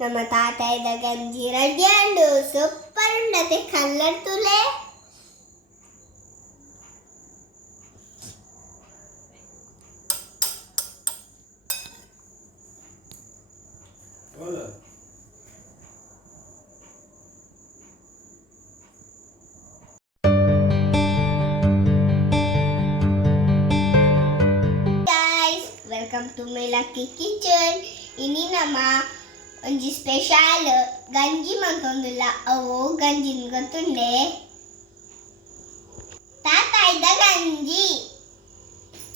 ನಮ್ಮ ತಾತ ಇದ್ದ ಗಂಜಿ ರೆಡಿ ಅಂಡು ಸೂಪರ್ ಉಂಡತೆ ಕಲ್ಲರ್ ತುಲೆ Welcome to my lucky kitchen. Ini nama onji special ganji mantondula avu ganji gotunde tata ida ganji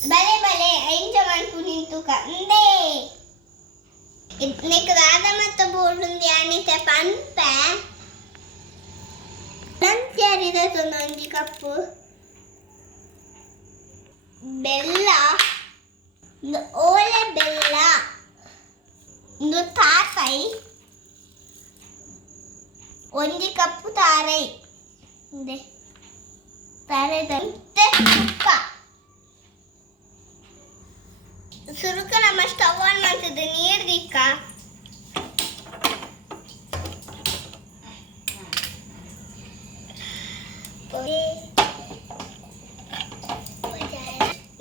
bale bale enja manku nintu kande idnek rada matta bodundi anite panpe nantiarida tononji kappu bella ole bella ಒಂದು ತಾರೈ ಒಂಜಿ ಕಪ್ಪು ತಾರೈ ಇದೆ ತಾರೈದಂತೆ ಸುರುಕ ನಮ್ಮ stove on ಮಾಡ್ತಿದ್ದೆ ನೀರು ದಿಕ್ಕ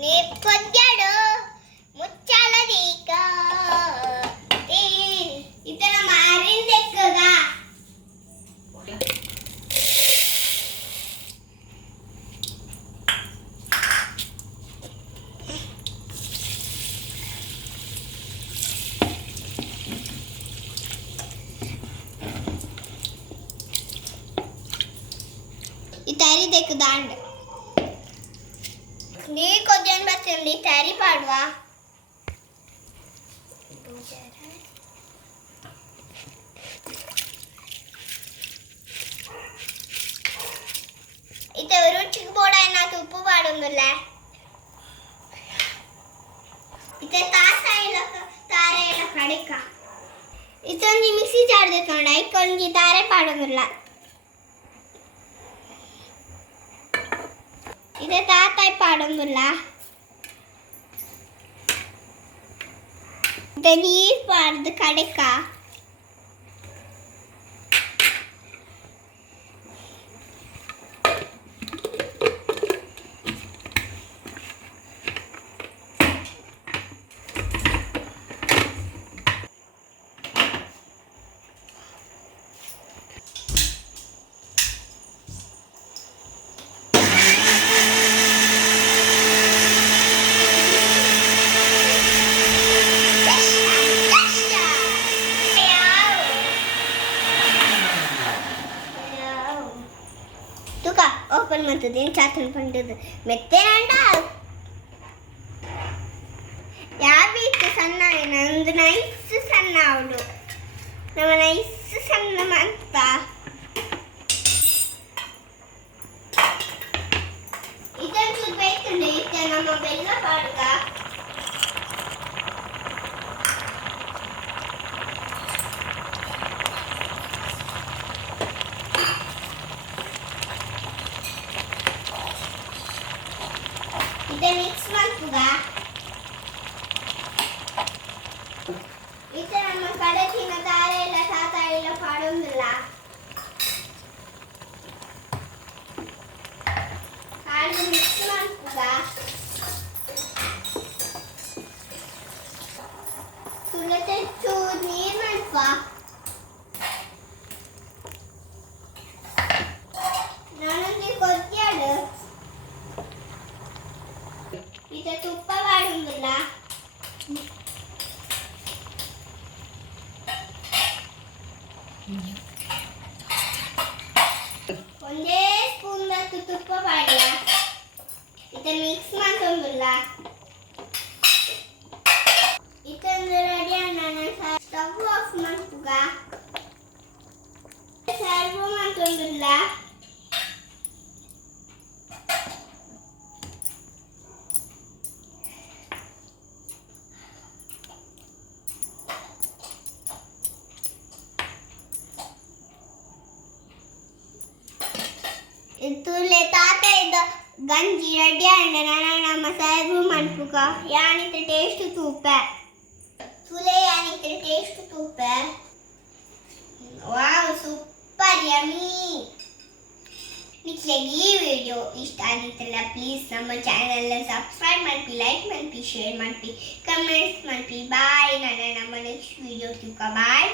ನೀರು ಕೊದ್ದಾಡು ಮುಚ್ಚಾಲ ದೀಕ इतना Marin देखगा इतारी देखदा अंड नी cogen बच्चंदी तारी पाडवा इथे रुचिक बोडायना उप्पू पाडुंदुल्ल इथे तारे कडिक इथे ಒಂಜಿ ಮಿಕ್ಸಿ ಜಾರ್ ದೆತ್ತೊಂಡ ಐಕ ಒಂಜಿ ತಾರೆ ಪಾಡುಂದುಲ್ಲ इथे ताताय पाडुंदुಲ್ಲ इथे ನೀರ್ ಪಾಡ್ದು ಕಡಿಕ ಓಪನ್ ಮಾಡ್ತದೆ ಚಾತನ್ ಪಂಡದು ಮೆತ್ತೆ ಅಂಡ ಯಾವ ಇತ್ತು ಸಣ್ಣ ಒಂದು ನೈಸ್ ಸಣ್ಣ ಅವಳು ನಮ್ಮ ನೈಸ್ ಸಣ್ಣ ಅಂತ ಇದನ್ನು ಬೇಕಂದ್ರೆ ಇತ್ತೆ ನಮ್ಮ ಬೆಲ್ಲ ಪಾಡ್ಗ इधर मिक्स ಮಾಡ್ತುಗ इधर ನಮ್ಮ ಕಡಚಿನ ತಾರೆ ಎಲ್ಲ ತಾತ ಎಲ್ಲ ಪಾಡೊಂದಿಲ್ಲ ಹಾಗೆ ಮಿಕ್ಸ್ ಮಾಡ್ತುಗ ತುಳತೆ ಚೂರು ನೀರು ಮಾಡ್ಪ ನಾನೊಂದು ಕೊದ್ಯಾಡು इथे तुप्प वाढून दिला ಒಂದೇ ಸ್ಪೂನ್ ದಷ್ಟು ತುಪ್ಪ ಬಾಡಿಯ इथे मिक्स ಮಾಡ್ಕೊಂಡು ದಿಲ್ಲ इथे ರೆಡಿ ನಾನು ಸ್ಟವ್ ಆಫ್ ಮಾಡ್ತುಗ ಸರ್ವ್ ಮಾಡ್ಕೊಂಡು ದಿಲ್ಲ तुले ताता इद गंजी रेडी अंड नाना मसाला मनपुक यानी टेस्ट तूपे तुले यानी टेस्ट तूपे ಈ ವಿಡಿಯೋ ಇಷ್ಟ ಆಗಿತ್ತಲ್ಲ ಪ್ಲೀಸ್ ನಮ್ಮ ಚಾನೆಲ್ ಸಬ್ಸ್ಕ್ರೈಬ್ ಮಾಡಿ ಲೈಕ್ ಮಾಡಿ ಶೇರ್ ಮಾಡಿ ಕಮೆಂಟ್ಸ್ ಮಾಡಿ ಬಾಯ್. ನಾನು ನಮ್ಮ ನೆಕ್ಸ್ಟ್ ವಿಡಿಯೋ ಬಾಯ್.